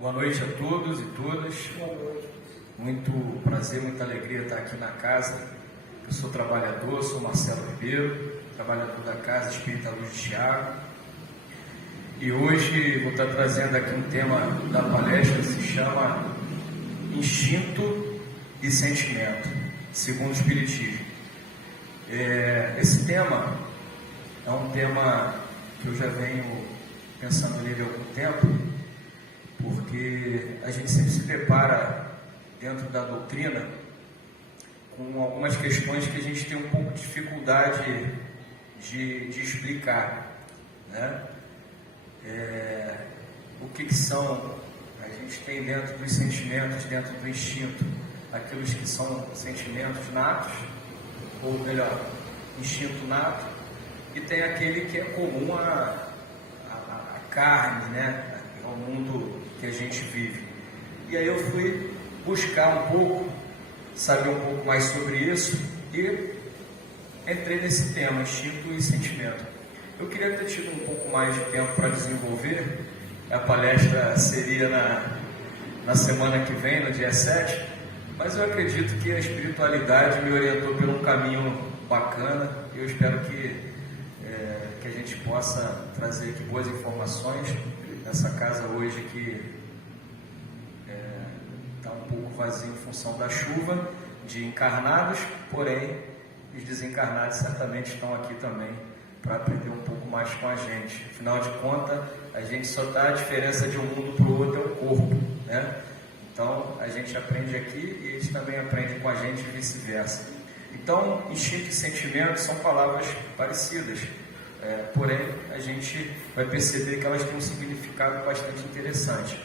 Boa noite a todos e todas. Muito prazer, muita alegria estar aqui na casa. Eu sou trabalhador, sou Marcelo Ribeiro, trabalhador da Casa Espírita Luz de Thiago. E hoje vou estar trazendo aqui um tema da palestra que se chama Instinto e Sentimento, segundo o Espiritismo. Esse tema é um tema que eu já venho pensando nele há algum tempo, porque a gente sempre se depara dentro da doutrina com algumas questões que a gente tem um pouco de dificuldade de explicar, né? O que são, a gente tem dentro dos sentimentos, dentro do instinto, aqueles que são sentimentos natos, ou melhor, instinto nato, e tem aquele que é comum à carne, né? Ao mundo que a gente vive. E aí eu fui buscar um pouco, saber um pouco mais sobre isso e entrei nesse tema, instinto e sentimento. Eu queria ter tido um pouco mais de tempo para desenvolver. A palestra seria na semana que vem, no dia 7, mas eu acredito que a espiritualidade me orientou por um caminho bacana. Eu espero que a gente possa trazer aqui boas informações. Essa casa hoje que está um pouco vazia em função da chuva, de encarnados, porém os desencarnados certamente estão aqui também para aprender um pouco mais com a gente. Afinal de contas, a gente só está, a diferença de um mundo para o outro é o corpo, né? Então a gente aprende aqui e eles também aprendem com a gente e vice-versa. Então, instinto e sentimento são palavras parecidas. Porém, a gente vai perceber que elas têm um significado bastante interessante.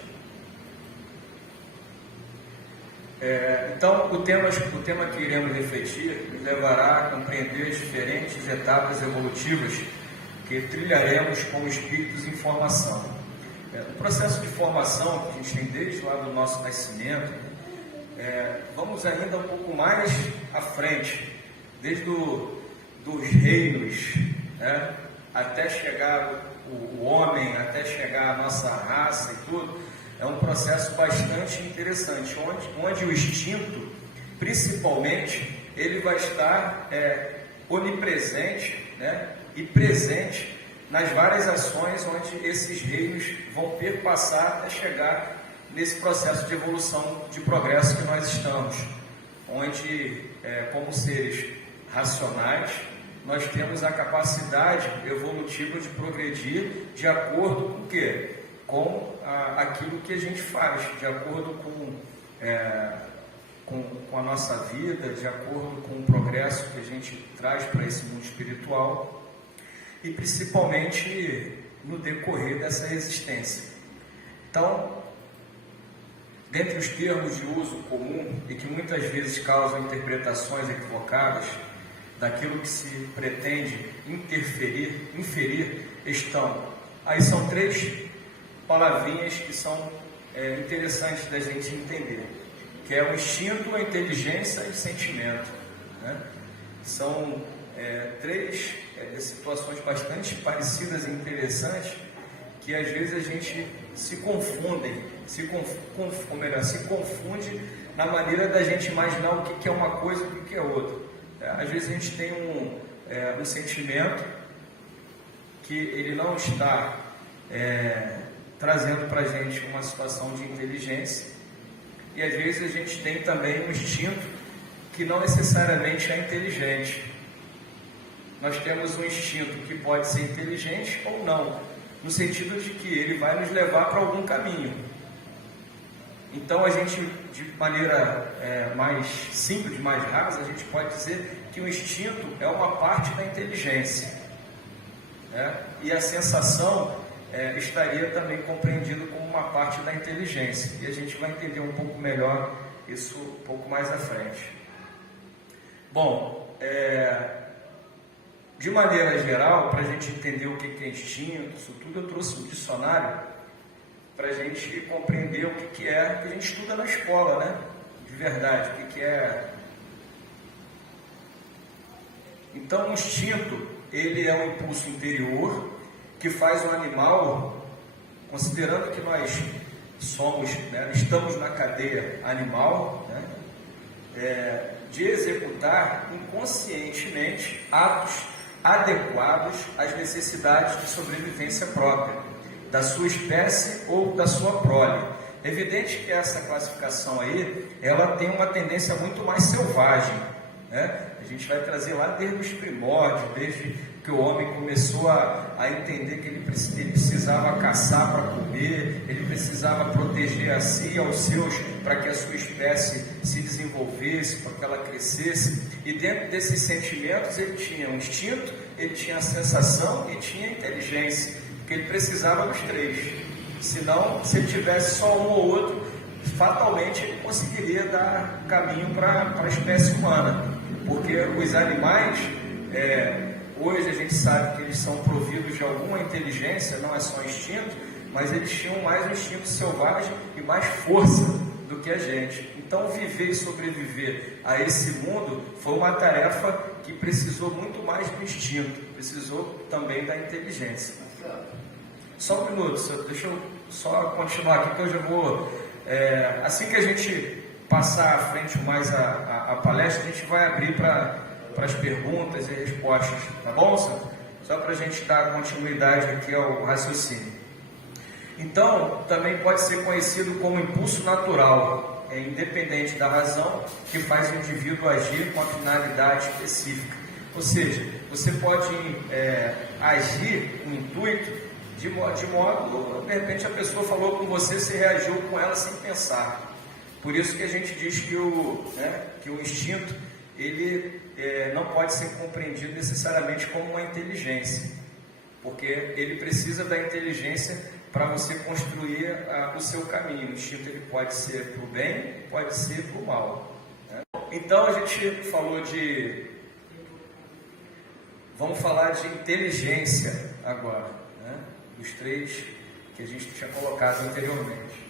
Então, o tema que iremos refletir nos levará a compreender as diferentes etapas evolutivas que trilharemos como espíritos em formação. O processo de formação que a gente tem desde lá do nosso nascimento, vamos ainda um pouco mais à frente, desde dos reinos, né? Até chegar o homem, até chegar a nossa raça e tudo, é um processo bastante interessante, onde o instinto, principalmente, ele vai estar onipresente, né, e presente nas várias ações onde esses reinos vão perpassar até chegar nesse processo de evolução, de progresso que nós estamos, onde, como seres racionais, nós temos a capacidade evolutiva de progredir de acordo com o quê? Com aquilo que a gente faz, de acordo com a nossa vida, de acordo com o progresso que a gente traz para esse mundo espiritual e principalmente no decorrer dessa existência. Então, dentre os termos de uso comum e que muitas vezes causam interpretações equivocadas daquilo que se pretende inferir, aí são três palavrinhas que são interessantes da gente entender, que é o instinto, a inteligência e o sentimento, né? São três situações bastante parecidas e interessantes que às vezes a gente se confunde na maneira da gente imaginar o que é uma coisa e o que é outra. Às vezes a gente tem um sentimento que ele não está trazendo para a gente uma situação de inteligência, e às vezes a gente tem também um instinto que não necessariamente é inteligente. Nós temos um instinto que pode ser inteligente ou não, no sentido de que ele vai nos levar para algum caminho. Então a gente, de maneira mais simples, mais rasa, a gente pode dizer que o instinto é uma parte da inteligência, né? E a sensação estaria também compreendido como uma parte da inteligência. E a gente vai entender um pouco melhor isso um pouco mais à frente. Bom, de maneira geral, para a gente entender o que é instinto, isso tudo, eu trouxe um dicionário para a gente compreender o que é que a gente estuda na escola, né? De verdade, o que é. Então, o instinto, ele é um impulso interior que faz o animal, considerando que nós estamos na cadeia animal, de executar inconscientemente atos adequados às necessidades de sobrevivência própria, da sua espécie ou da sua prole. É evidente que essa classificação aí, ela tem uma tendência muito mais selvagem, A gente vai trazer lá desde os primórdios, desde que o homem começou a entender que ele precisava caçar para comer, ele precisava proteger a si e aos seus para que a sua espécie se desenvolvesse, para que ela crescesse. E dentro desses sentimentos ele tinha um instinto, ele tinha a sensação e tinha a inteligência, porque ele precisava dos três. Senão, se ele tivesse só um ou outro, fatalmente ele conseguiria dar caminho para a espécie humana. Porque os animais, hoje a gente sabe que eles são providos de alguma inteligência, não é só instinto, mas eles tinham mais um instinto selvagem e mais força do que a gente. Então, viver e sobreviver a esse mundo foi uma tarefa que precisou muito mais do instinto, precisou também da inteligência. Só um minuto, deixa eu só continuar aqui que eu já vou... assim que a gente passar à frente mais a palestra, a gente vai abrir para as perguntas e respostas, tá bom, senhor? Só para a gente dar continuidade aqui ao raciocínio. Então, também pode ser conhecido como impulso natural, independente da razão, que faz o indivíduo agir com a finalidade específica. Ou seja, você pode agir com intuito de modo, de repente a pessoa falou com você, você reagiu com ela sem pensar. Por isso que a gente diz que o instinto, ele não pode ser compreendido necessariamente como uma inteligência, porque ele precisa da inteligência para você construir o seu caminho. O instinto ele pode ser para o bem, pode ser para o mal. Então a gente falou vamos falar de inteligência agora, dos três que a gente tinha colocado anteriormente.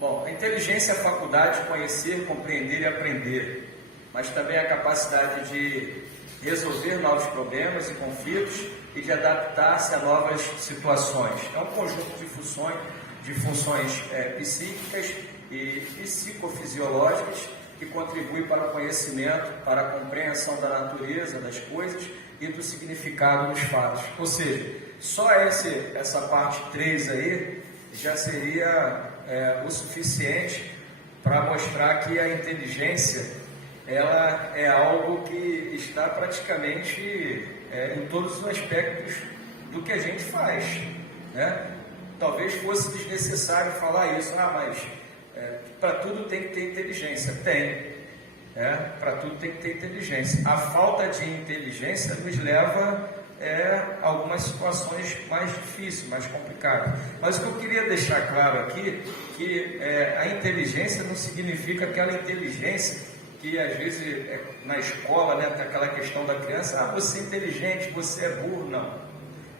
Bom, a inteligência é a faculdade de conhecer, compreender e aprender, mas também a capacidade de resolver novos problemas e conflitos e de adaptar-se a novas situações. É um conjunto de funções psíquicas e psicofisiológicas que contribui para o conhecimento, para a compreensão da natureza das coisas e do significado dos fatos. Ou seja, só essa parte 3 aí já seria o suficiente para mostrar que a inteligência ela é algo que está praticamente em todos os aspectos do que a gente faz, Talvez fosse desnecessário falar isso, mas para tudo tem que ter inteligência. Tem, para tudo tem que ter inteligência. A falta de inteligência nos leva a algumas situações mais difíceis, mais complicadas. Mas o que eu queria deixar claro aqui, que a inteligência não significa aquela inteligência que às vezes na escola, tem aquela questão da criança, você é inteligente, você é burro. Não.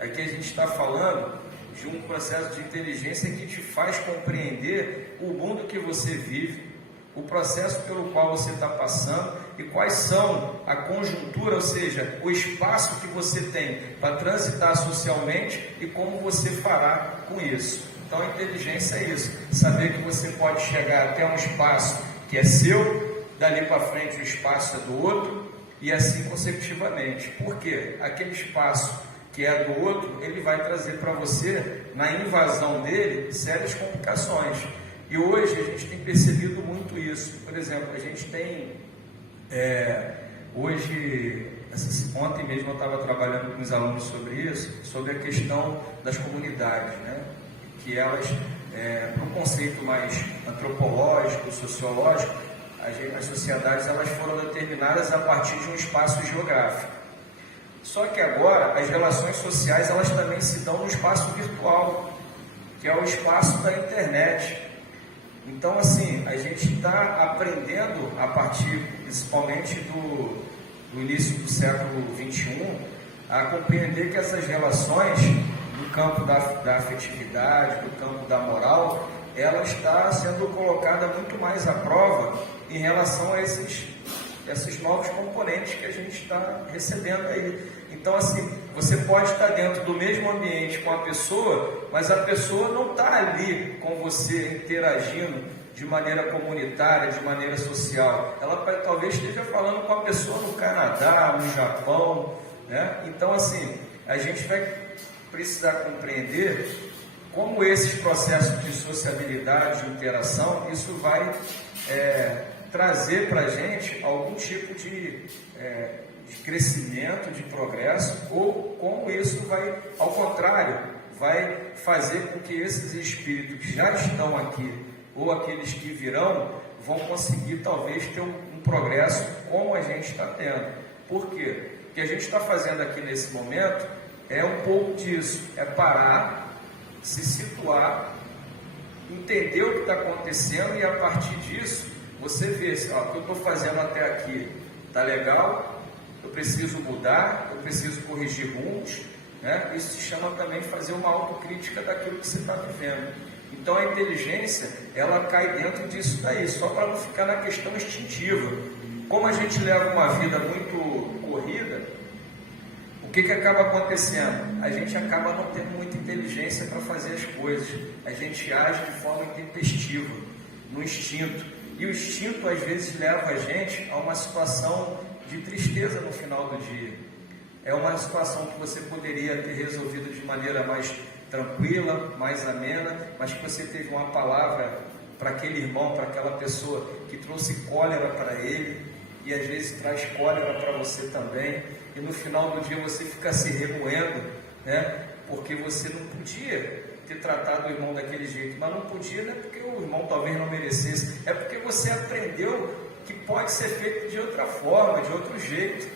Aqui a gente está falando de um processo de inteligência que te faz compreender o mundo que você vive, o processo pelo qual você está passando e quais são a conjuntura, ou seja, o espaço que você tem para transitar socialmente e como você fará com isso. Então a inteligência é isso, saber que você pode chegar até um espaço que é seu, dali para frente o espaço é do outro e assim consecutivamente. Por quê? Aquele espaço que é do outro, ele vai trazer para você, na invasão dele, sérias complicações. E hoje a gente tem percebido muito isso. Por exemplo, a gente tem, ontem mesmo eu estava trabalhando com os alunos sobre isso, sobre a questão das comunidades, que elas, para um conceito mais antropológico, sociológico, as sociedades elas foram determinadas a partir de um espaço geográfico. Só que agora as relações sociais elas também se dão no espaço virtual, que é o espaço da internet. Então, assim, a gente está aprendendo a partir, principalmente do início do século XXI, a compreender que essas relações no campo da afetividade, no campo da moral, ela está sendo colocada muito mais à prova em relação a esses novos componentes que a gente está recebendo aí. Então, assim, Você pode estar dentro do mesmo ambiente com a pessoa, mas a pessoa não está ali com você interagindo de maneira comunitária, de maneira social. Ela talvez esteja falando com a pessoa no Canadá, no Japão, né? Então, assim, a gente vai precisar compreender como esses processos de sociabilidade, de interação, isso vai trazer para a gente algum tipo de crescimento, de progresso, ou como isso vai, ao contrário, vai fazer com que esses espíritos que já estão aqui, ou aqueles que virão, vão conseguir talvez ter um progresso como a gente está tendo. Por quê? O que a gente está fazendo aqui nesse momento é um pouco disso, é parar, se situar, entender o que está acontecendo e a partir disso você vê, ó, o que eu estou fazendo até aqui está legal, eu preciso mudar, eu preciso corrigir rumos, né? Isso se chama também fazer uma autocrítica daquilo que você está vivendo. Então a inteligência, ela cai dentro disso daí, só para não ficar na questão instintiva. Como a gente leva uma vida muito corrida, o que acaba acontecendo? A gente acaba não tendo muita inteligência para fazer as coisas. A gente age de forma intempestiva, no instinto. E o instinto às vezes leva a gente a uma situação de tristeza no final do dia. É uma situação que você poderia ter resolvido de maneira mais tranquila, mais amena, mas que você teve uma palavra para aquele irmão, para aquela pessoa que trouxe cólera para ele, e às vezes traz cólera para você também, e no final do dia você fica se remoendo, né? Porque você não podia ter tratado o irmão daquele jeito, mas não podia, não é porque o irmão talvez não merecesse, é porque você aprendeu que pode ser feito de outra forma, de outro jeito.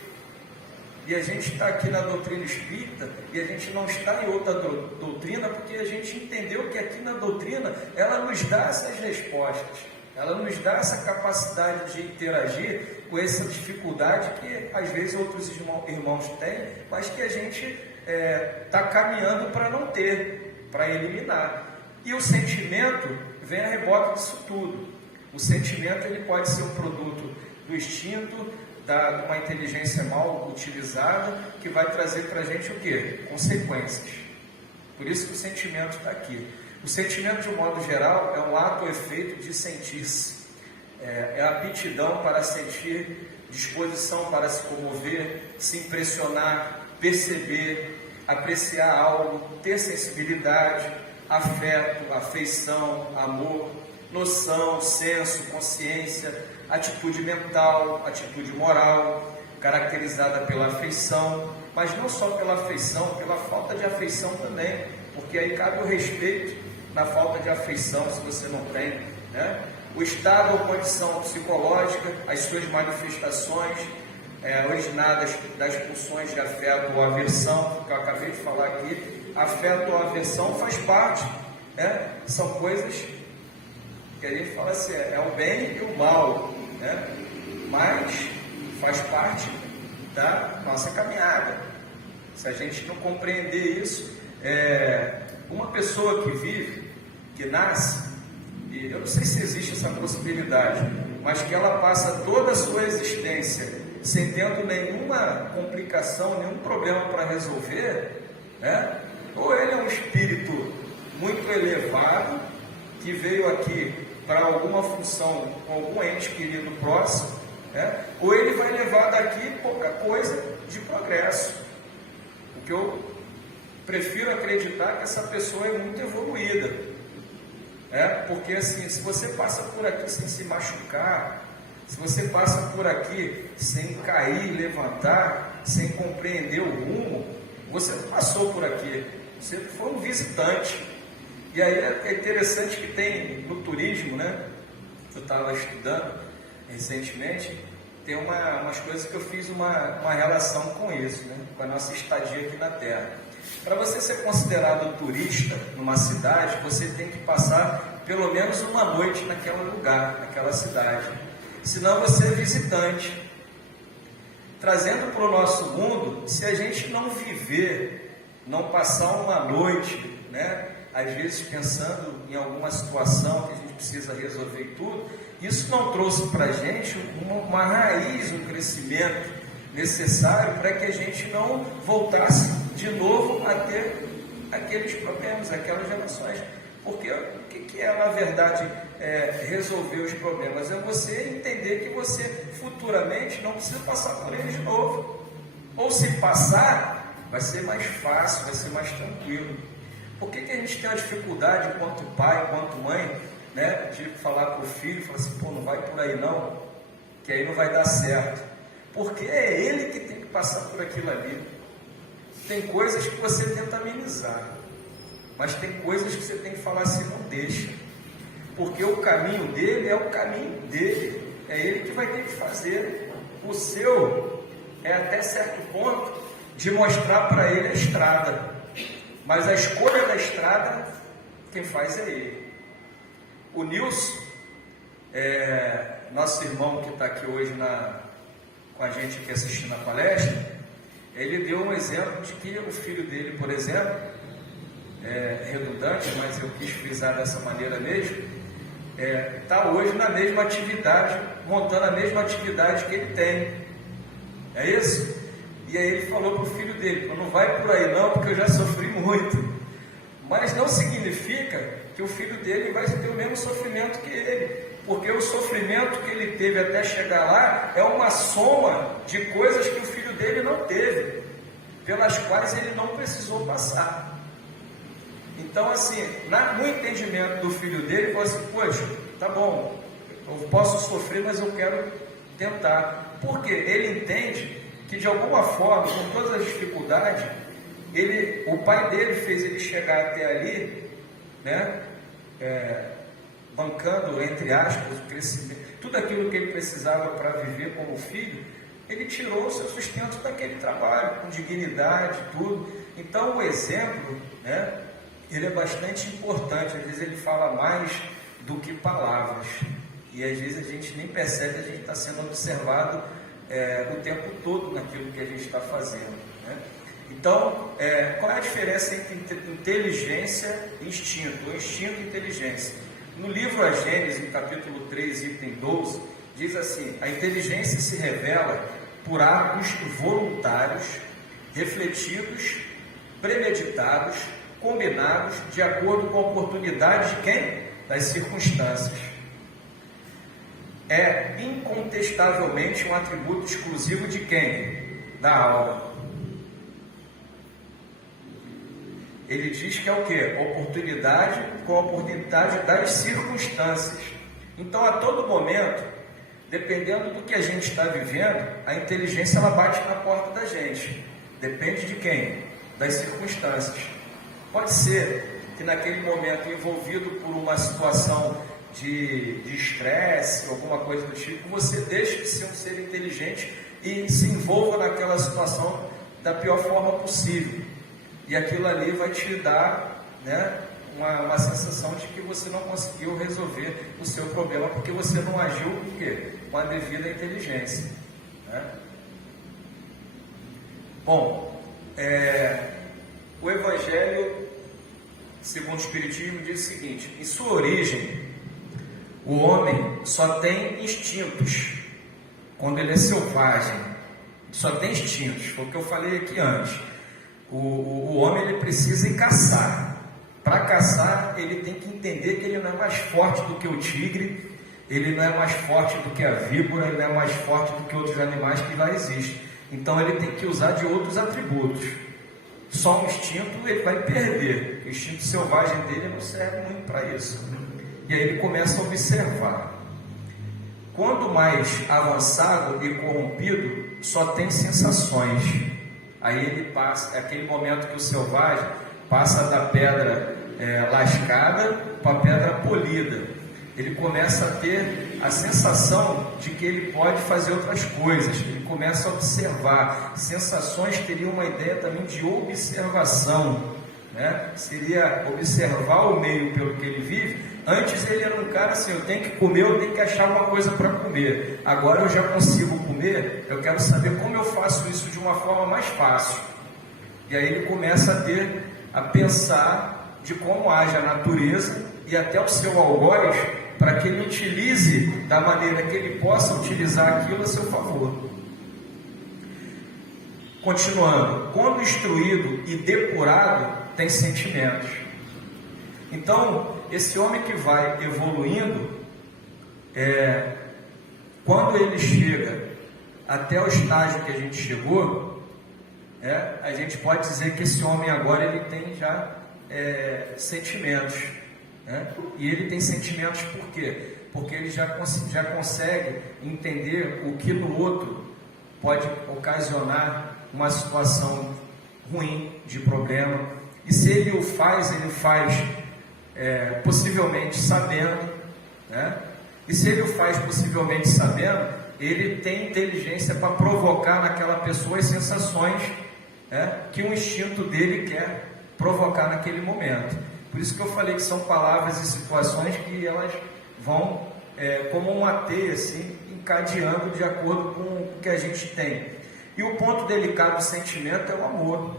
E a gente está aqui na doutrina espírita e a gente não está em outra doutrina porque a gente entendeu que aqui na doutrina ela nos dá essas respostas, ela nos dá essa capacidade de interagir com essa dificuldade que às vezes outros irmãos têm, mas que a gente está caminhando para não ter, para eliminar. E o sentimento vem a reboque disso tudo. O sentimento ele pode ser um produto do instinto, de uma inteligência mal utilizada, que vai trazer para a gente o quê? Consequências. Por isso que o sentimento está aqui. O sentimento, de um modo geral, é um ato ou efeito de sentir-se. É a aptidão para sentir, disposição para se comover, se impressionar, perceber, apreciar algo, ter sensibilidade, afeto, afeição, amor, noção, senso, consciência, atitude mental, atitude moral, caracterizada pela afeição, mas não só pela afeição, pela falta de afeição também, porque aí cabe o respeito na falta de afeição, se você não tem, né? O estado ou condição psicológica, as suas manifestações originadas das pulsões de afeto ou aversão, que eu acabei de falar aqui. Afeto ou aversão faz parte, né? São coisas que a gente fala assim, é o bem e o mal, né? Mas faz parte da nossa caminhada. Se a gente não compreender isso, uma pessoa que vive, que nasce, e eu não sei se existe essa possibilidade, mas que ela passa toda a sua existência sem tendo nenhuma complicação, nenhum problema para resolver, né? Ou ele é um espírito muito elevado, que veio aqui para alguma função com algum ente querido próximo, né? Ou ele vai levar daqui pouca coisa de progresso. O que eu prefiro acreditar que essa pessoa é muito evoluída, porque assim, se você passa por aqui sem se machucar, se você passa por aqui sem cair, levantar, sem compreender o rumo, você não passou por aqui, você foi um visitante. E aí é interessante que tem no turismo, né? Eu estava estudando recentemente, tem umas coisas que eu fiz uma relação com isso, né? Com a nossa estadia aqui na Terra. Para você ser considerado turista numa cidade, você tem que passar pelo menos uma noite naquele lugar, naquela cidade. Senão você é visitante. Trazendo para o nosso mundo, se a gente não viver, não passar uma noite, né? Às vezes pensando em alguma situação que a gente precisa resolver e tudo, isso não trouxe para a gente uma raiz, um crescimento necessário para que a gente não voltasse de novo a ter aqueles problemas, aquelas relações. Porque o que é, na verdade, resolver os problemas? É você entender que você futuramente não precisa passar por eles de novo. Ou se passar, vai ser mais fácil, vai ser mais tranquilo. Por que a gente tem uma dificuldade, enquanto pai, enquanto mãe, né, de falar com o filho, falar assim, pô, não vai por aí não, que aí não vai dar certo. Porque é ele que tem que passar por aquilo ali. Tem coisas que você tenta amenizar, mas tem coisas que você tem que falar assim, não deixa. Porque o caminho dele é o caminho dele. É ele que vai ter que fazer. O seu é até certo ponto de mostrar para ele a estrada. Mas a escolha da estrada, quem faz é ele. O Nilson, nosso irmão que está aqui hoje com a gente aqui assistindo a palestra, ele deu um exemplo de que o filho dele, por exemplo, redundante, mas eu quis frisar dessa maneira mesmo, está hoje na mesma atividade, montando a mesma atividade que ele tem. É isso? E aí ele falou para o filho dele, não vai por aí não, porque eu já sofri muito. Mas não significa que o filho dele vai ter o mesmo sofrimento que ele, porque o sofrimento que ele teve até chegar lá é uma soma de coisas que o filho dele não teve, pelas quais ele não precisou passar. Então, assim, no entendimento do filho dele, ele falou assim, poxa, tá bom, eu posso sofrer, mas eu quero tentar. Porque ele entende que, de alguma forma, com todas as dificuldades, o pai dele fez ele chegar até ali, né, bancando, entre aspas, o crescimento, tudo aquilo que ele precisava para viver como filho, ele tirou o seu sustento daquele trabalho, com dignidade, tudo. Então, o exemplo, né, ele é bastante importante. Às vezes ele fala mais do que palavras, e às vezes a gente nem percebe que a gente está sendo observado o tempo todo naquilo que a gente está fazendo, né? Então, qual é a diferença entre inteligência e instinto, ou instinto e inteligência? No livro A Gênese, capítulo 3, item 12, diz assim, a inteligência se revela por atos voluntários, refletidos, premeditados, combinados, de acordo com a oportunidade de quem? Das circunstâncias. É incontestavelmente um atributo exclusivo de quem? Da alma. Ele diz que é o quê? Oportunidade com a oportunidade das circunstâncias. Então, a todo momento, dependendo do que a gente está vivendo, a inteligência ela bate na porta da gente. Depende de quem? Das circunstâncias. Pode ser que naquele momento, envolvido por uma situação de estresse, alguma coisa do tipo, você deixe de ser um ser inteligente e se envolva naquela situação da pior forma possível. E aquilo ali vai te dar, né, uma sensação de que você não conseguiu resolver o seu problema, porque você não agiu com, quê? Com a devida inteligência, né? Bom, o Evangelho, segundo o Espiritismo, diz o seguinte, em sua origem, o homem só tem instintos, quando ele é selvagem, só tem instintos, foi o que eu falei aqui antes. O homem ele precisa ir caçar. Para caçar, ele tem que entender que ele não é mais forte do que o tigre, ele não é mais forte do que a víbora, ele não é mais forte do que outros animais que lá existem. Então ele tem que usar de outros atributos. Só um instinto ele vai perder. O instinto selvagem dele não serve muito para isso. E aí ele começa a observar. Quando mais avançado e corrompido, só tem sensações. Aí ele passa, é aquele momento que o selvagem passa da pedra lascada para a pedra polida. Ele começa a ter a sensação de que ele pode fazer outras coisas. Ele começa a observar. Sensações teriam uma ideia também de observação, né? Seria observar o meio pelo que ele vive. Antes ele era um cara assim, eu tenho que comer, eu tenho que achar uma coisa para comer. Agora eu já consigo comer, eu quero saber como eu faço isso de uma forma mais fácil. E aí ele começa a pensar de como age a natureza e até o seu algoz, para que ele utilize da maneira que ele possa utilizar aquilo a seu favor. Continuando, quando instruído e depurado, tem sentimentos. Então, esse homem que vai evoluindo, quando ele chega até o estágio que a gente chegou, a gente pode dizer que esse homem agora ele tem já sentimentos. E ele tem sentimentos por quê? Porque ele já consegue entender o que no outro pode ocasionar uma situação ruim, de problema. E se ele o faz, possivelmente sabendo, E se ele o faz possivelmente sabendo, ele tem inteligência para provocar naquela pessoa as sensações que o instinto dele quer provocar naquele momento. Por isso que eu falei que são palavras e situações que elas vão como uma teia, assim, encadeando de acordo com o que a gente tem. E o ponto delicado do sentimento é o amor.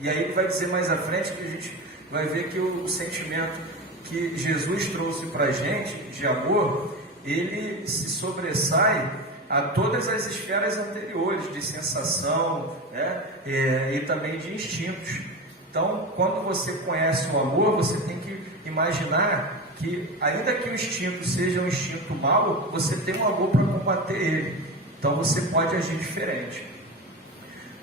E aí vai dizer mais à frente que a gente vai ver que o sentimento que Jesus trouxe para a gente, de amor, ele se sobressai a todas as esferas anteriores, de sensação, e também de instintos. Então, quando você conhece o amor, você tem que imaginar que, ainda que o instinto seja um instinto mau, você tem um amor para combater ele. Então, você pode agir diferente.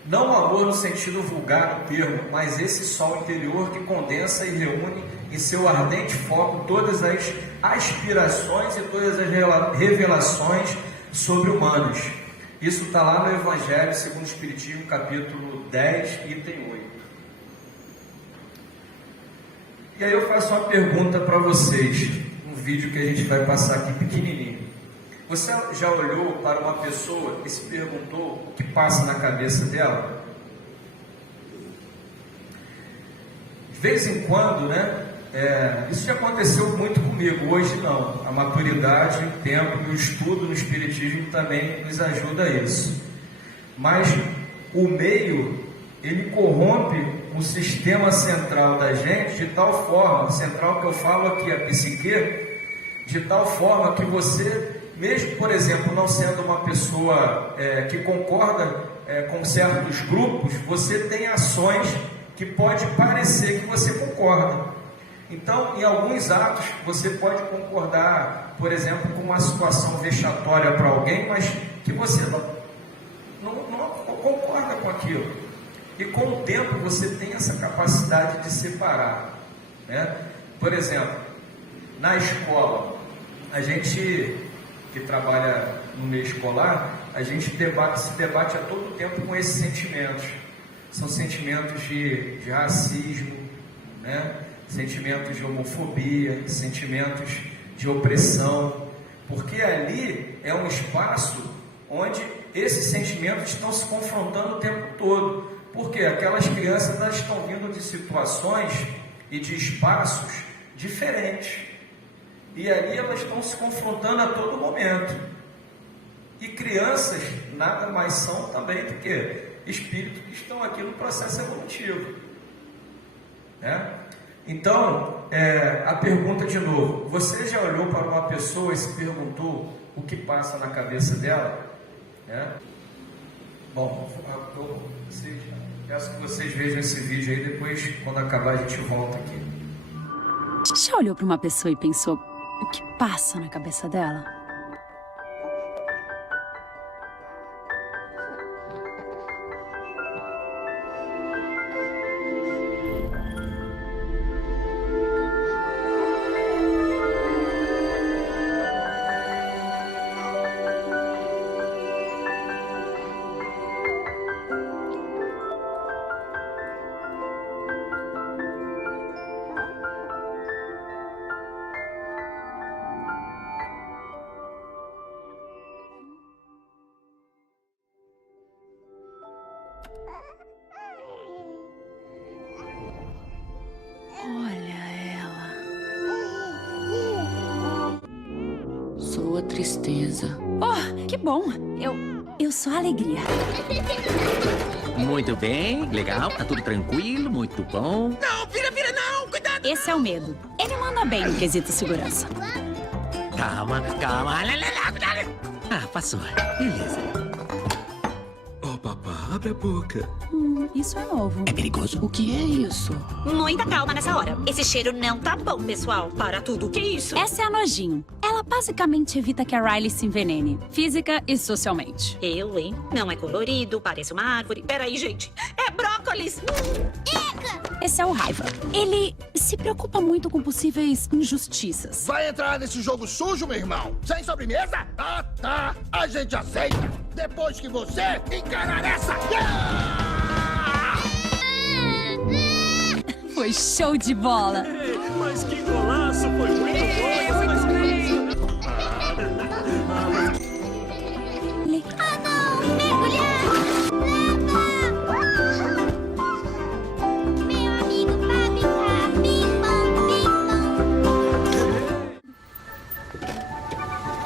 Não o amor no sentido vulgar do termo, mas esse sol interior que condensa e reúne em seu ardente foco todas as aspirações e todas as revelações sobre-humanas. Isso está lá no Evangelho segundo o Espiritismo, capítulo 10, item 8. E aí eu faço uma pergunta para vocês, um vídeo que a gente vai passar aqui pequenininho. Você já olhou para uma pessoa e se perguntou o que passa na cabeça dela? De vez em quando, isso já aconteceu muito comigo, hoje não. A maturidade, o tempo e o estudo no Espiritismo também nos ajuda a isso. Mas o meio, ele corrompe o sistema central da gente de tal forma, central que eu falo aqui, a psique, de tal forma que você, mesmo, por exemplo, não sendo uma pessoa que concorda com certos grupos, você tem ações que pode parecer que você concorda. Então, em alguns atos, você pode concordar, por exemplo, com uma situação vexatória para alguém, mas que você não concorda com aquilo. E com o tempo, você tem essa capacidade de separar. Por exemplo, na escola, a gente que trabalha no meio escolar, a gente se debate a todo tempo com esses sentimentos. São sentimentos de racismo, sentimentos de homofobia, sentimentos de opressão, porque ali é um espaço onde esses sentimentos estão se confrontando o tempo todo, porque aquelas crianças elas estão vindo de situações e de espaços diferentes, e ali elas estão se confrontando a todo momento. E crianças nada mais são também do que espíritos que estão aqui no processo evolutivo. Então, a pergunta de novo: você já olhou para uma pessoa e se perguntou o que passa na cabeça dela? Bom, peço que vocês vejam esse vídeo aí, depois, quando acabar, a gente volta aqui. Já olhou para uma pessoa e pensou o que passa na cabeça dela? Sou a tristeza. Oh, que bom! Eu sou a alegria. Muito bem, legal, tá tudo tranquilo, muito bom. Não, vira, não, cuidado! Esse é o medo. Ele manda bem no quesito segurança. Calma, cuidado. Ah, passou, beleza. Oh, papai. abre a boca. Isso é novo. É perigoso? O que é isso? Muita calma nessa hora. Esse cheiro não tá bom, pessoal. Para tudo. O que é isso? Essa é a Nojinho. Ela basicamente evita que a Riley se envenene, física e socialmente. Eu, hein? Não é colorido, parece uma árvore. Peraí, gente. É brócolis! Esse é o Raiva. Ele se preocupa muito com possíveis injustiças. Vai entrar nesse jogo sujo, meu irmão? Sem sobremesa? Ah, tá. A gente aceita. Depois que você encarar essa... Foi show de bola. Mas que golaço! Foi muito bom! Meu amigo Papi tá bim bom.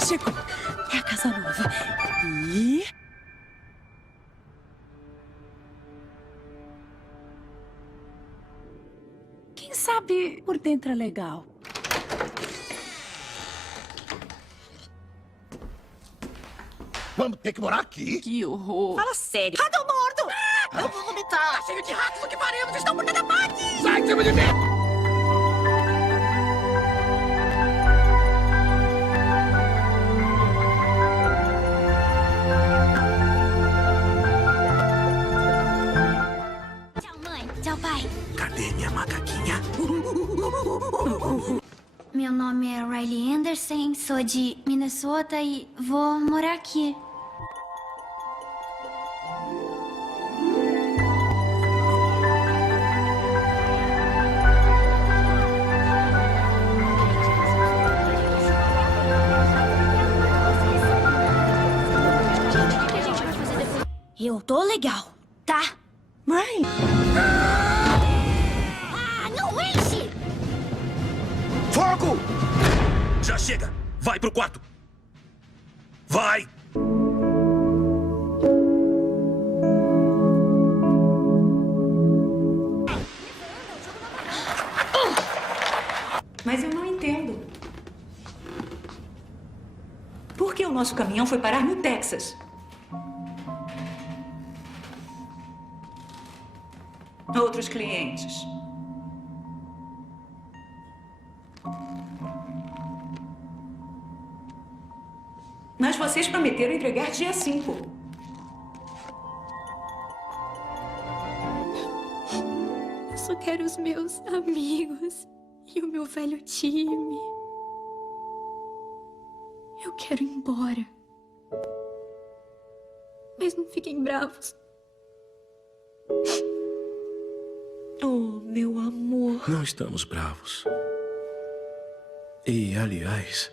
Chegou. É a casa nova. E... quem sabe por dentro é legal. Vamos ter que morar aqui? Que horror. Fala sério. Rato morto! Eu vou vomitar. Tá cheio de ratos, o que faremos? Estão por toda parte! Sai de cima de mim! Tchau, mãe. Tchau, pai. Cadê minha macaquinha? Meu nome é Riley Anderson, sou de Minnesota e vou morar aqui. Eu tô legal, tá? Riley. Ah, não enche! Fogo! Já chega! Vai pro quarto! Vai! Mas eu não entendo. Por que o nosso caminhão foi parar no Texas? Outros clientes. Mas vocês prometeram entregar dia 5. Eu só quero os meus amigos e o meu velho time. Eu quero ir embora. Mas não fiquem bravos. Oh, meu amor. Não estamos bravos. E, aliás,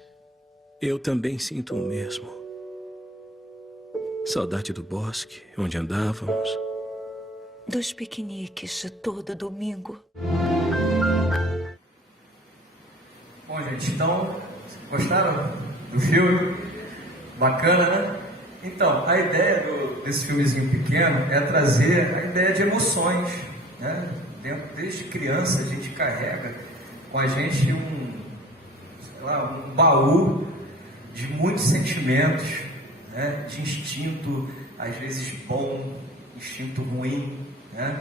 eu também sinto o mesmo. Saudade do bosque, onde andávamos. Dos piqueniques de todo domingo. Bom, gente, então, gostaram do filme? Bacana, né? Então, a ideia desse filmezinho pequeno é trazer a ideia de emoções, né? Desde criança a gente carrega com a gente um baú de muitos sentimentos, né? De instinto, às vezes bom, instinto ruim, né?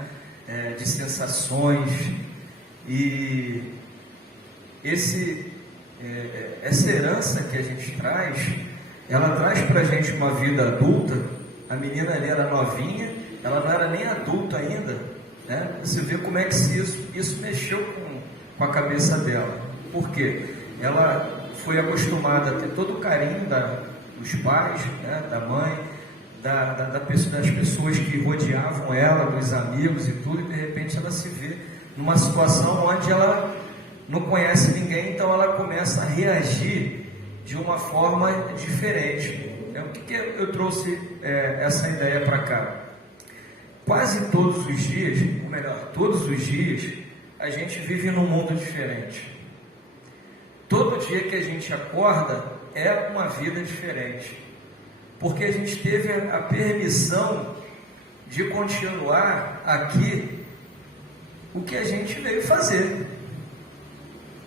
De sensações. E essa herança que a gente traz, ela traz para a gente uma vida adulta. A menina ali era novinha, ela não era nem adulta ainda, né? Você vê como é que isso mexeu com a cabeça dela. Por quê? Ela foi acostumada a ter todo o carinho dos pais, né? Da mãe, das pessoas que rodeavam ela, dos amigos e tudo, e de repente ela se vê numa situação onde ela não conhece ninguém, então ela começa a reagir de uma forma diferente. Por que eu trouxe essa ideia para cá? Quase todos os dias, ou melhor, todos os dias, a gente vive num mundo diferente. Todo dia que a gente acorda é uma vida diferente, porque a gente teve a permissão de continuar aqui o que a gente veio fazer.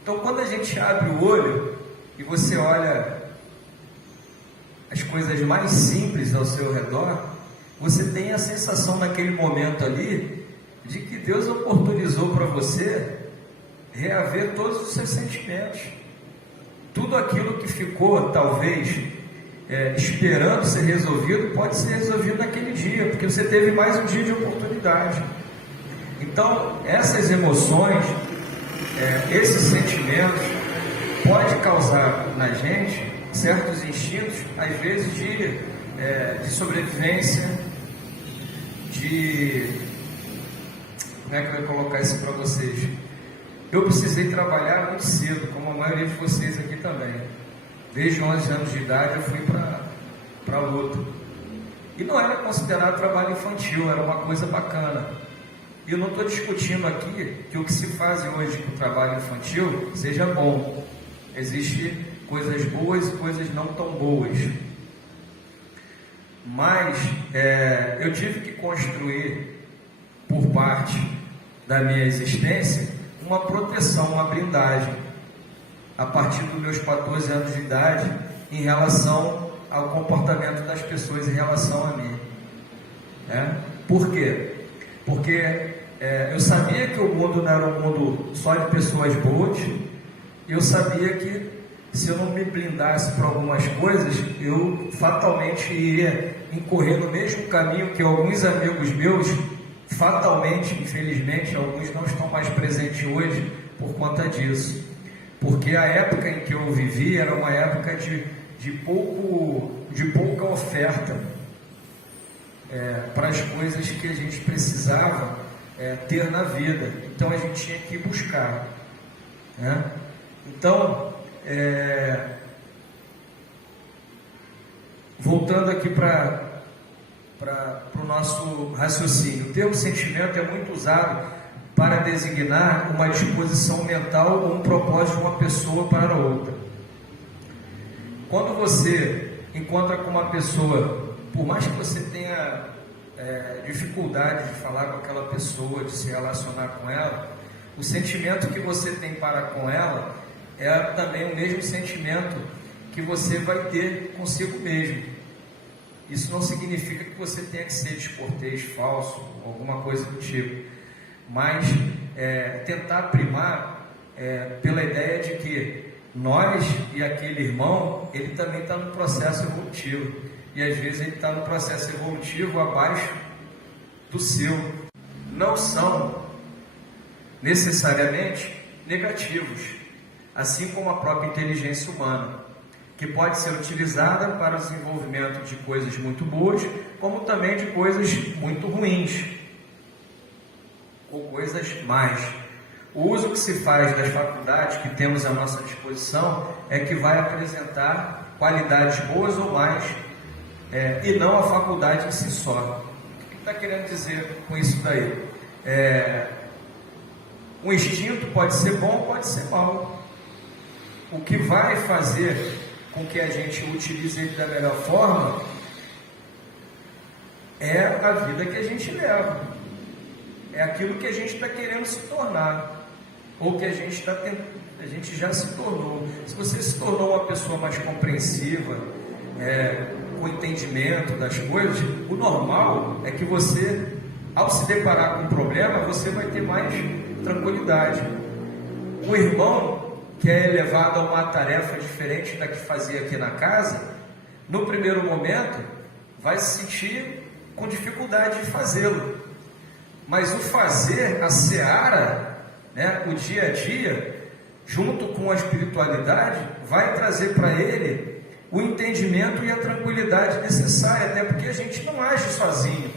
Então, quando a gente abre o olho e você olha as coisas mais simples ao seu redor, você tem a sensação naquele momento ali de que Deus oportunizou para você reaver todos os seus sentimentos. Tudo aquilo que ficou, talvez, esperando ser resolvido, pode ser resolvido naquele dia, porque você teve mais um dia de oportunidade. Então, essas emoções, esses sentimentos, pode causar na gente certos instintos, às vezes de sobrevivência, como é que eu ia colocar isso para vocês? Eu precisei trabalhar muito cedo, como a maioria de vocês aqui também. Desde 11 anos de idade eu fui para a luta. E não era considerado trabalho infantil, era uma coisa bacana. E eu não estou discutindo aqui que o que se faz hoje com o trabalho infantil seja bom. Existem coisas boas e coisas não tão boas. Mas eu tive que construir, por parte da minha existência, uma proteção, uma blindagem, a partir dos meus 14 anos de idade, em relação ao comportamento das pessoas em relação a mim. Por quê? Porque eu sabia que o mundo não era um mundo só de pessoas boas, e eu sabia que se eu não me blindasse para algumas coisas, eu fatalmente iria incorrer no mesmo caminho que alguns amigos meus, fatalmente, infelizmente, alguns não estão mais presentes hoje por conta disso. Porque a época em que eu vivi era uma época de pouca oferta para as coisas que a gente precisava ter na vida. Então a gente tinha que buscar. Então, voltando aqui para o nosso raciocínio, o termo sentimento é muito usado para designar uma disposição mental ou um propósito de uma pessoa para outra. Quando você encontra com uma pessoa, por mais que você tenha dificuldade de falar com aquela pessoa, de se relacionar com ela, o sentimento que você tem para com ela é também o mesmo sentimento que você vai ter consigo mesmo. Isso não significa que você tenha que ser descortês, falso, alguma coisa do tipo, mas tentar primar pela ideia de que nós e aquele irmão, ele também está no processo evolutivo, e às vezes ele está no processo evolutivo abaixo do seu. Não são necessariamente negativos, assim como a própria inteligência humana, que pode ser utilizada para o desenvolvimento de coisas muito boas, como também de coisas muito ruins, ou coisas más. O uso que se faz das faculdades que temos à nossa disposição é que vai apresentar qualidades boas ou más, e não a faculdade em si só. O que está querendo dizer com isso daí? Um instinto pode ser bom, pode ser mau. O que vai fazer com que a gente utilize ele da melhor forma é a vida que a gente leva, é aquilo que a gente está querendo se tornar, ou que a gente já se tornou. Se você se tornou uma pessoa mais compreensiva, com entendimento das coisas, o normal é que você, ao se deparar com um problema, você vai ter mais tranquilidade. O irmão que é elevado a uma tarefa diferente da que fazia aqui na casa, no primeiro momento, vai se sentir com dificuldade de fazê-lo. Mas o fazer, a seara, o dia a dia, junto com a espiritualidade, vai trazer para ele o entendimento e a tranquilidade necessária, até porque a gente não age sozinho.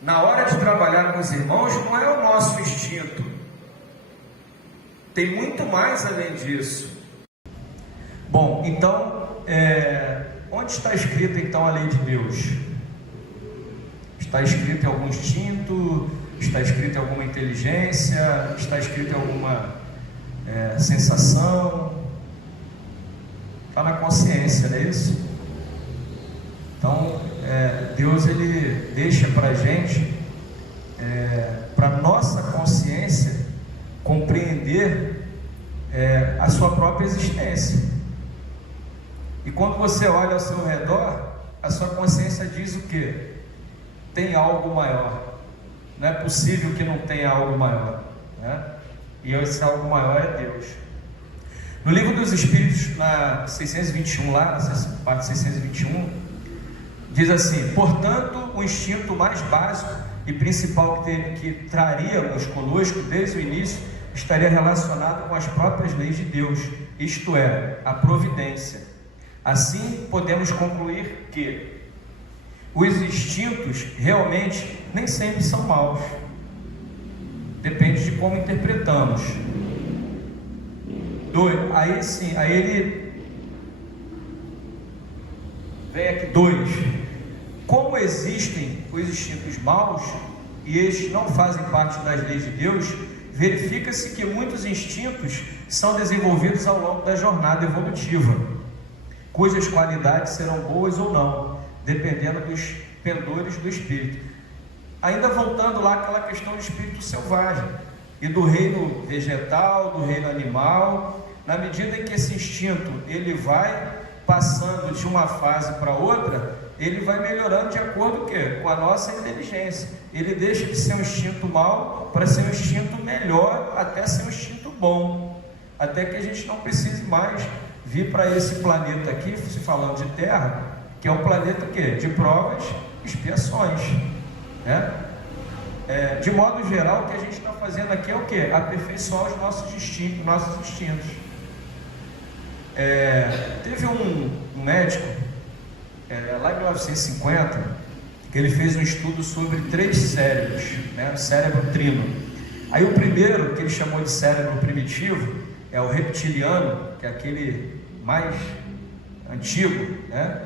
Na hora de trabalhar com os irmãos, não é o nosso instinto. Tem muito mais além disso. Bom, então, onde está escrito então a lei de Deus? Está escrito em algum instinto? Está escrito em alguma inteligência? Está escrito em alguma sensação? Está na consciência, não é isso? Então, Deus ele deixa para a gente, para nossa consciência, compreender a sua própria existência. E quando você olha ao seu redor, a sua consciência diz o quê? Tem algo maior. Não é possível que não tenha algo maior, né? E esse algo maior é Deus. No Livro dos Espíritos, na 621, lá, na parte 621, diz assim: portanto, o instinto mais básico e principal que traríamos conosco desde o início estaria relacionado com as próprias leis de Deus, isto é, a providência. Assim, podemos concluir que os instintos realmente nem sempre são maus. Depende de como interpretamos. Aí sim, aí ele vem aqui 2. Como existem os instintos maus e estes não fazem parte das leis de Deus, verifica-se que muitos instintos são desenvolvidos ao longo da jornada evolutiva, cujas qualidades serão boas ou não, dependendo dos pendores do espírito. Ainda voltando lá àquela questão do espírito selvagem e do reino vegetal, do reino animal, na medida em que esse instinto ele vai passando de uma fase para outra, ele vai melhorando de acordo com a nossa inteligência. Ele deixa de ser um instinto mau para ser um instinto melhor, até ser um instinto bom, até que a gente não precise mais vir para esse planeta aqui, se falando de Terra, que é um planeta de provas e expiações, né? De modo geral, o que a gente está fazendo aqui é o quê? Aperfeiçoar os nossos instintos. Teve um médico lá em 1950 que ele fez um estudo sobre 3 cérebros, né? O cérebro trino. Aí o primeiro, que ele chamou de cérebro primitivo, é o reptiliano, que é aquele mais antigo, né?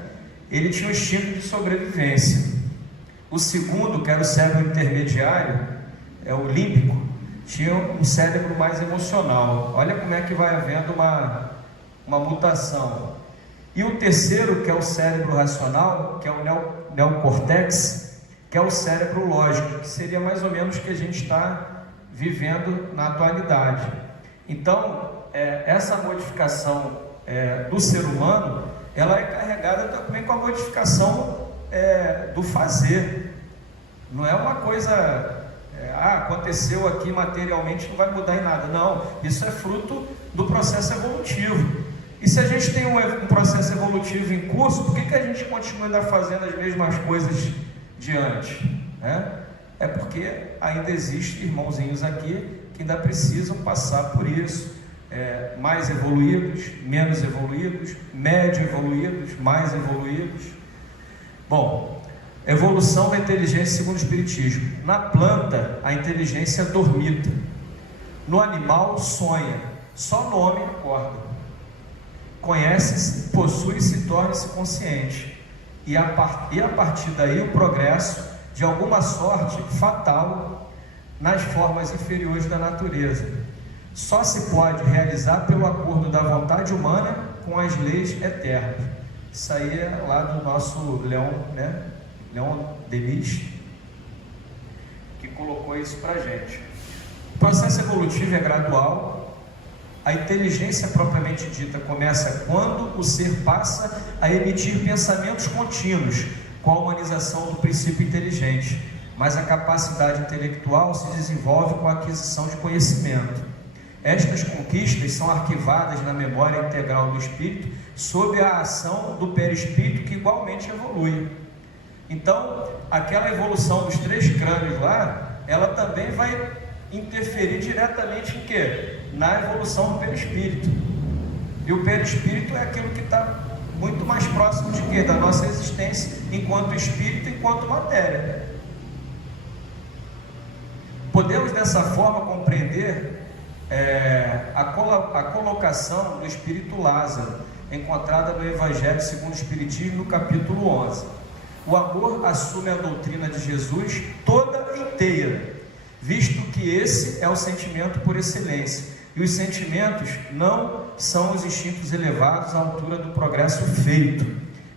Ele tinha um instinto de sobrevivência. O segundo, que era o cérebro intermediário, é o límbico, tinha um cérebro mais emocional. Olha como é que vai havendo uma mutação. E o terceiro, que é o cérebro racional, que é o neocórtex, que é o cérebro lógico, que seria mais ou menos o que a gente está vivendo na atualidade. Então, essa modificação do ser humano, ela é carregada também com a modificação do fazer. Não é uma coisa, aconteceu aqui materialmente, não vai mudar em nada. Não, isso é fruto do processo evolutivo. E se a gente tem um processo evolutivo em curso, por que a gente continua ainda fazendo as mesmas coisas de antes, né? É porque ainda existem irmãozinhos aqui que ainda precisam passar por isso, mais evoluídos, menos evoluídos, médio evoluídos, mais evoluídos. Bom, evolução da inteligência segundo o Espiritismo. Na planta, a inteligência dormita. No animal, sonha. Só nome acorda. Conhece-se, possui-se e torna-se consciente. E a partir daí o progresso, de alguma sorte, fatal, nas formas inferiores da natureza. Só se pode realizar pelo acordo da vontade humana com as leis eternas. Isso aí é lá do nosso Leon, né? Leon Denis, que colocou isso para a gente. O processo evolutivo é gradual. A inteligência propriamente dita começa quando o ser passa a emitir pensamentos contínuos, com a humanização do princípio inteligente, mas a capacidade intelectual se desenvolve com a aquisição de conhecimento. Estas conquistas são arquivadas na memória integral do espírito sob a ação do perispírito, que igualmente evolui. Então, aquela evolução dos 3 crânios lá, ela também vai interferir diretamente em quê? Na evolução do perispírito. E o perispírito é aquilo que está muito mais próximo de quê? Da nossa existência enquanto espírito, enquanto matéria. Podemos dessa forma compreender a colocação do espírito Lázaro, encontrada no Evangelho segundo o Espiritismo, no capítulo 11. O amor assume a doutrina de Jesus toda inteira, visto que esse é o sentimento por excelência, e os sentimentos não são os instintos elevados à altura do progresso feito.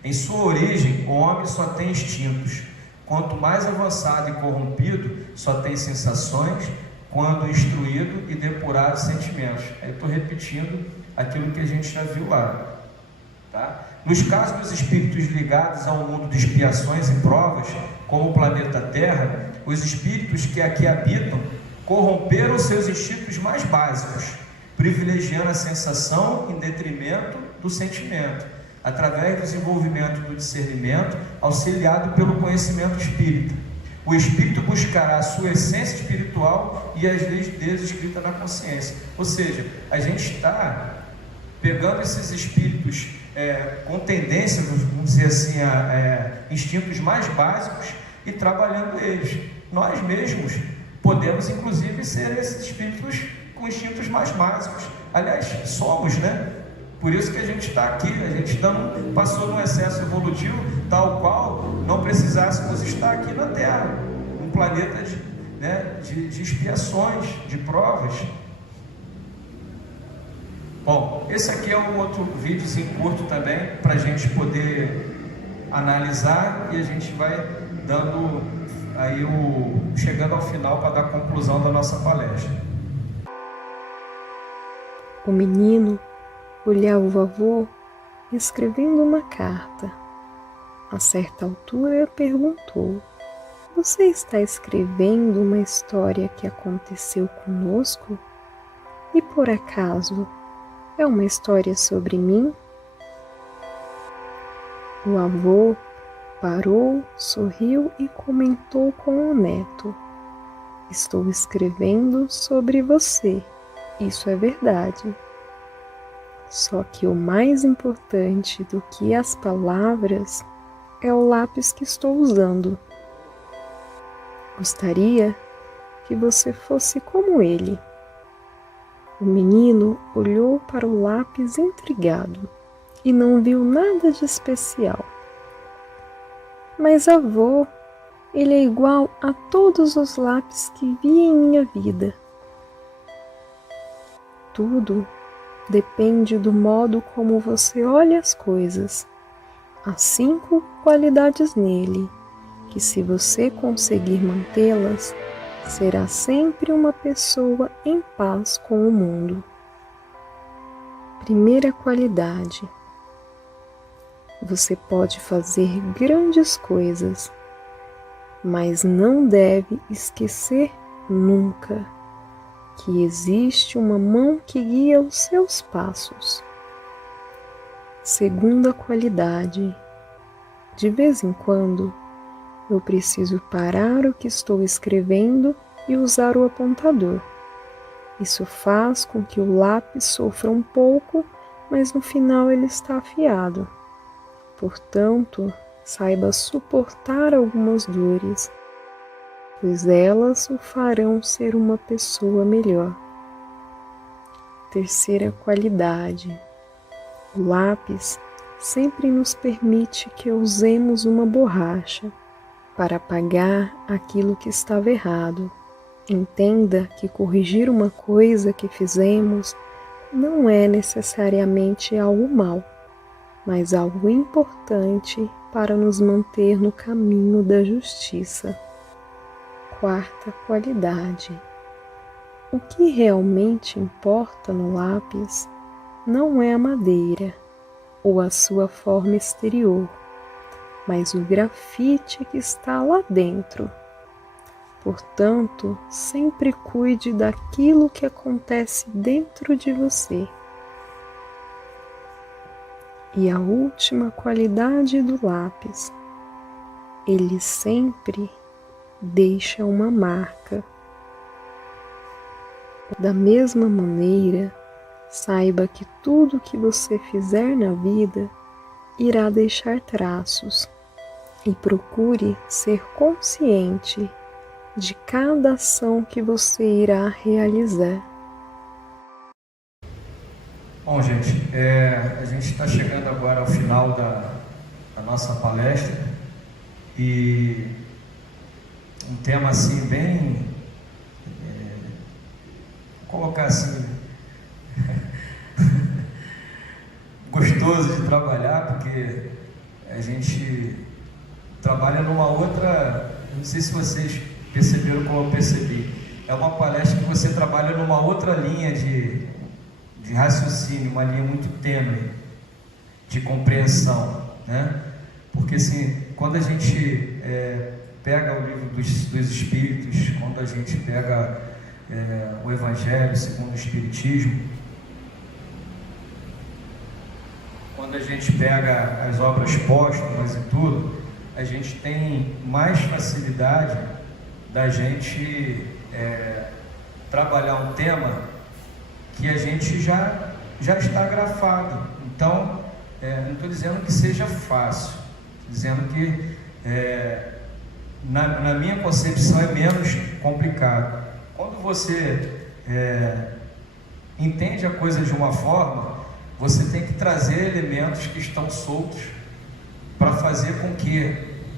Em sua origem, o homem só tem instintos. Quanto mais avançado e corrompido, só tem sensações, quando instruído e depurado sentimentos. Aí estou repetindo aquilo que a gente já viu lá, tá? Nos casos dos espíritos ligados ao mundo de expiações e provas, como o planeta Terra, os espíritos que aqui habitam corromperam seus instintos mais básicos, privilegiando a sensação em detrimento do sentimento, através do desenvolvimento do discernimento, auxiliado pelo conhecimento espírita. O espírito buscará a sua essência espiritual e as leis de Deus escritas na consciência. Ou seja, a gente está pegando esses espíritos com tendências, vamos dizer assim, instintos mais básicos e trabalhando eles. Nós mesmos podemos, inclusive, ser esses espíritos com instintos mais básicos. Aliás, somos, né? Por isso que a gente está aqui, a gente passou num excesso evolutivo tal qual não precisássemos estar aqui na Terra, um planeta de expiações, de provas. Bom, esse aqui é um outro vídeozinho curto também, para a gente poder analisar, e a gente vai dando aí chegando ao final para dar a conclusão da nossa palestra. O menino olhava o avô escrevendo uma carta. A certa altura perguntou: "Você está escrevendo uma história que aconteceu conosco? E por acaso é uma história sobre mim?" O avô parou, sorriu e comentou com o neto: "Estou escrevendo sobre você, isso é verdade. Só que o mais importante do que as palavras é o lápis que estou usando. Gostaria que você fosse como ele." O menino olhou para o lápis intrigado e não viu nada de especial. "Mas avô, ele é igual a todos os lápis que vi em minha vida." Tudo depende do modo como você olha as coisas. Há 5 qualidades nele, que se você conseguir mantê-las, será sempre uma pessoa em paz com o mundo. Primeira qualidade: você pode fazer grandes coisas, mas não deve esquecer nunca que existe uma mão que guia os seus passos. Segunda qualidade: de vez em quando, eu preciso parar o que estou escrevendo e usar o apontador. Isso faz com que o lápis sofra um pouco, mas no final ele está afiado. Portanto, saiba suportar algumas dores, pois elas o farão ser uma pessoa melhor. Terceira qualidade: o lápis sempre nos permite que usemos uma borracha para apagar aquilo que estava errado. Entenda que corrigir uma coisa que fizemos não é necessariamente algo mau, mas algo importante para nos manter no caminho da justiça. Quarta qualidade: o que realmente importa no lápis não é a madeira ou a sua forma exterior, mas o grafite que está lá dentro. Portanto, sempre cuide daquilo que acontece dentro de você. E a última qualidade do lápis: ele sempre deixa uma marca. Da mesma maneira, saiba que tudo que você fizer na vida irá deixar traços, e procure ser consciente de cada ação que você irá realizar. Bom, gente, a gente está chegando agora ao final da nossa palestra, e um tema assim bem, vou colocar assim, gostoso de trabalhar, porque a gente trabalha numa outra, não sei se vocês perceberam como eu percebi, é uma palestra que você trabalha numa outra linha de raciocínio, uma linha muito tênue. de compreensão, né? Porque assim, quando a gente pega o livro dos Espíritos, quando a gente pega o Evangelho segundo o Espiritismo, quando a gente pega as obras póstumas e tudo, a gente tem mais facilidade da gente trabalhar um tema que a gente já está grafado. Então, não estou dizendo que seja fácil, estou dizendo que na minha concepção é menos complicado. Quando você entende a coisa de uma forma, você tem que trazer elementos que estão soltos para fazer com que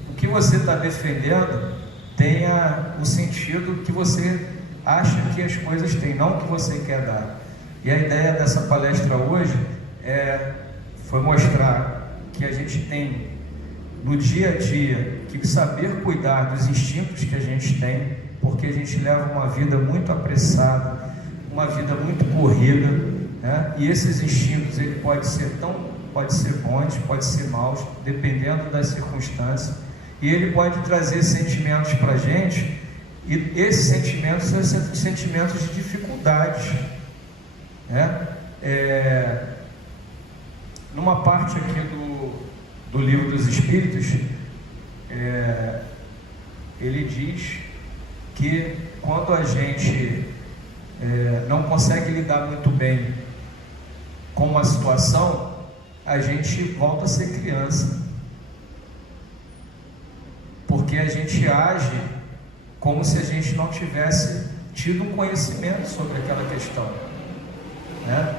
o que você está defendendo tenha o sentido que você acha que as coisas têm, não o que você quer dar. E a ideia dessa palestra hoje foi mostrar que a gente tem no dia a dia que saber cuidar dos instintos que a gente tem, porque a gente leva uma vida muito apressada, uma vida muito corrida, né? E esses instintos, ele pode ser bons, pode ser maus, dependendo das circunstâncias, e ele pode trazer sentimentos para a gente, e esses sentimentos são sentimentos de dificuldades, né? Numa parte aqui do Livro dos Espíritos, ele diz que quando a gente não consegue lidar muito bem com uma situação, a gente volta a ser criança, porque a gente age como se a gente não tivesse tido um conhecimento sobre aquela questão, né?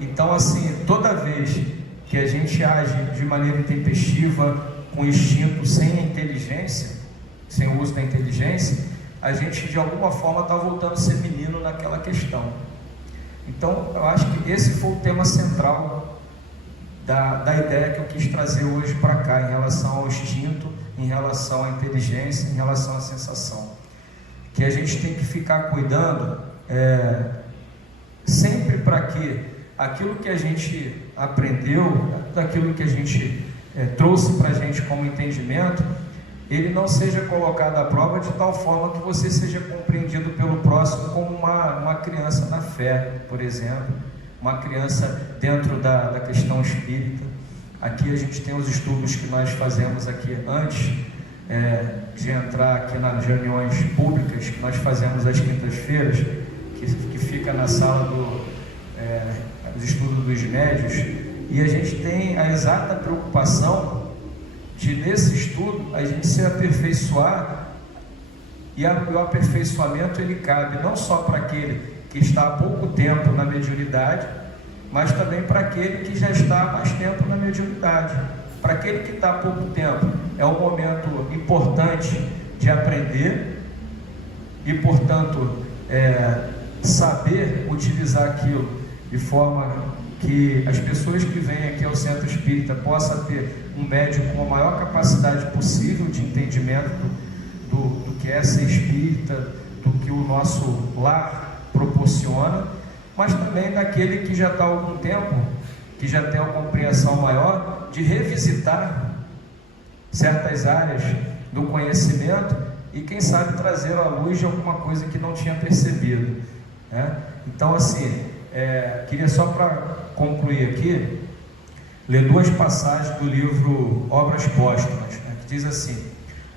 Então, assim, toda vez que a gente age de maneira intempestiva, com instinto, sem a inteligência, sem o uso da inteligência, a gente de alguma forma está voltando a ser menino naquela questão. Então, eu acho que esse foi o tema central da ideia que eu quis trazer hoje para cá, em relação ao instinto, em relação à inteligência, em relação à sensação. Que a gente tem que ficar cuidando sempre para que aquilo que a gente aprendeu, daquilo que a gente trouxe para a gente como entendimento, ele não seja colocado à prova de tal forma que você seja compreendido pelo próximo como uma criança na fé, por exemplo, uma criança dentro da questão espírita. Aqui a gente tem os estudos que nós fazemos aqui antes de entrar aqui nas reuniões públicas que nós fazemos às quintas-feiras, que fica na sala dos estudos dos médios, e a gente tem a exata preocupação de, nesse estudo, a gente se aperfeiçoar, e o aperfeiçoamento ele cabe não só para aquele que está há pouco tempo na mediunidade, mas também para aquele que já está há mais tempo na mediunidade. Para aquele que está há pouco tempo, é um momento importante de aprender e, portanto, saber utilizar aquilo de forma que as pessoas que vêm aqui ao Centro Espírita possam ter um médium com a maior capacidade possível de entendimento do que é ser espírita, do que o nosso lar proporciona, mas também daquele que já está há algum tempo, que já tem uma compreensão maior, de revisitar certas áreas do conhecimento e, quem sabe, trazer à luz de alguma coisa que não tinha percebido, né? Então, assim, queria só para concluir aqui, ler duas passagens do livro Obras Póstumas, né, que diz assim: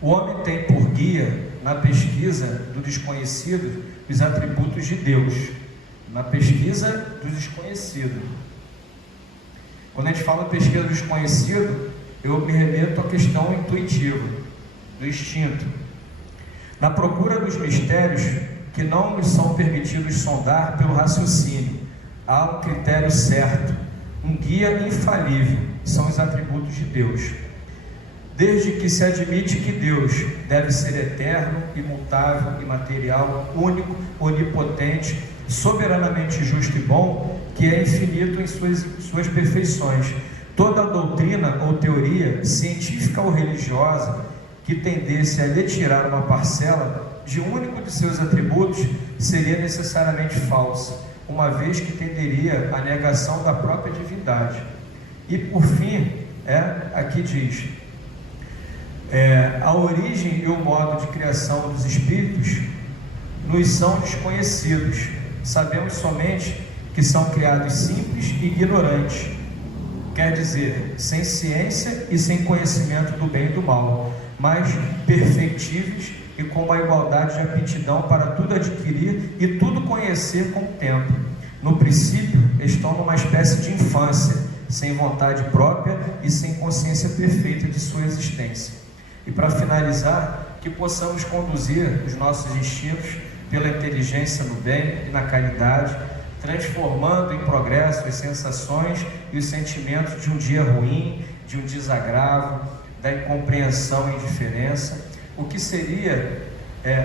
o homem tem por guia, na pesquisa do desconhecido, os atributos de Deus, na pesquisa do desconhecido. Quando a gente fala pesquisa do desconhecido, eu me remeto à questão intuitiva, do instinto. Na procura dos mistérios que não nos são permitidos sondar pelo raciocínio, há um critério certo, um guia infalível, são os atributos de Deus. Desde que se admite que Deus deve ser eterno, imutável, imaterial, único, onipotente, soberanamente justo e bom, que é infinito em suas perfeições. Toda doutrina ou teoria, científica ou religiosa, que tendesse a lhe tirar uma parcela de um único de seus atributos, seria necessariamente falsa, uma vez que tenderia à negação da própria divindade. E por fim, aqui diz, a origem e o modo de criação dos espíritos nos são desconhecidos. Sabemos somente que são criados simples e ignorantes, quer dizer, sem ciência e sem conhecimento do bem e do mal, mas perfectíveis e com uma igualdade de aptidão para tudo adquirir e tudo conhecer com o tempo. No princípio, estão numa espécie de infância, sem vontade própria e sem consciência perfeita de sua existência. E para finalizar, que possamos conduzir os nossos instintos pela inteligência no bem e na caridade, transformando em progresso as sensações e os sentimentos de um dia ruim, de um desagravo, da incompreensão e indiferença, o que seria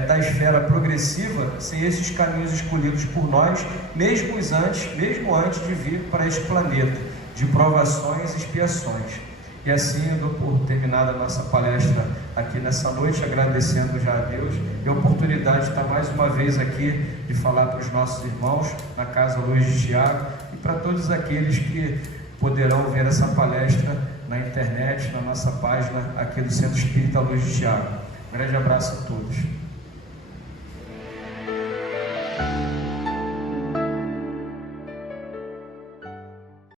da esfera progressiva sem esses caminhos escolhidos por nós, mesmo antes de vir para este planeta, de provações e expiações. E assim eu dou por terminada a nossa palestra aqui nessa noite, agradecendo já a Deus e a oportunidade de estar mais uma vez aqui, de falar para os nossos irmãos na Casa Luz de Tiago e para todos aqueles que poderão ver essa palestra na internet, na nossa página aqui do Centro Espírita Luz de Tiago. Um grande abraço a todos.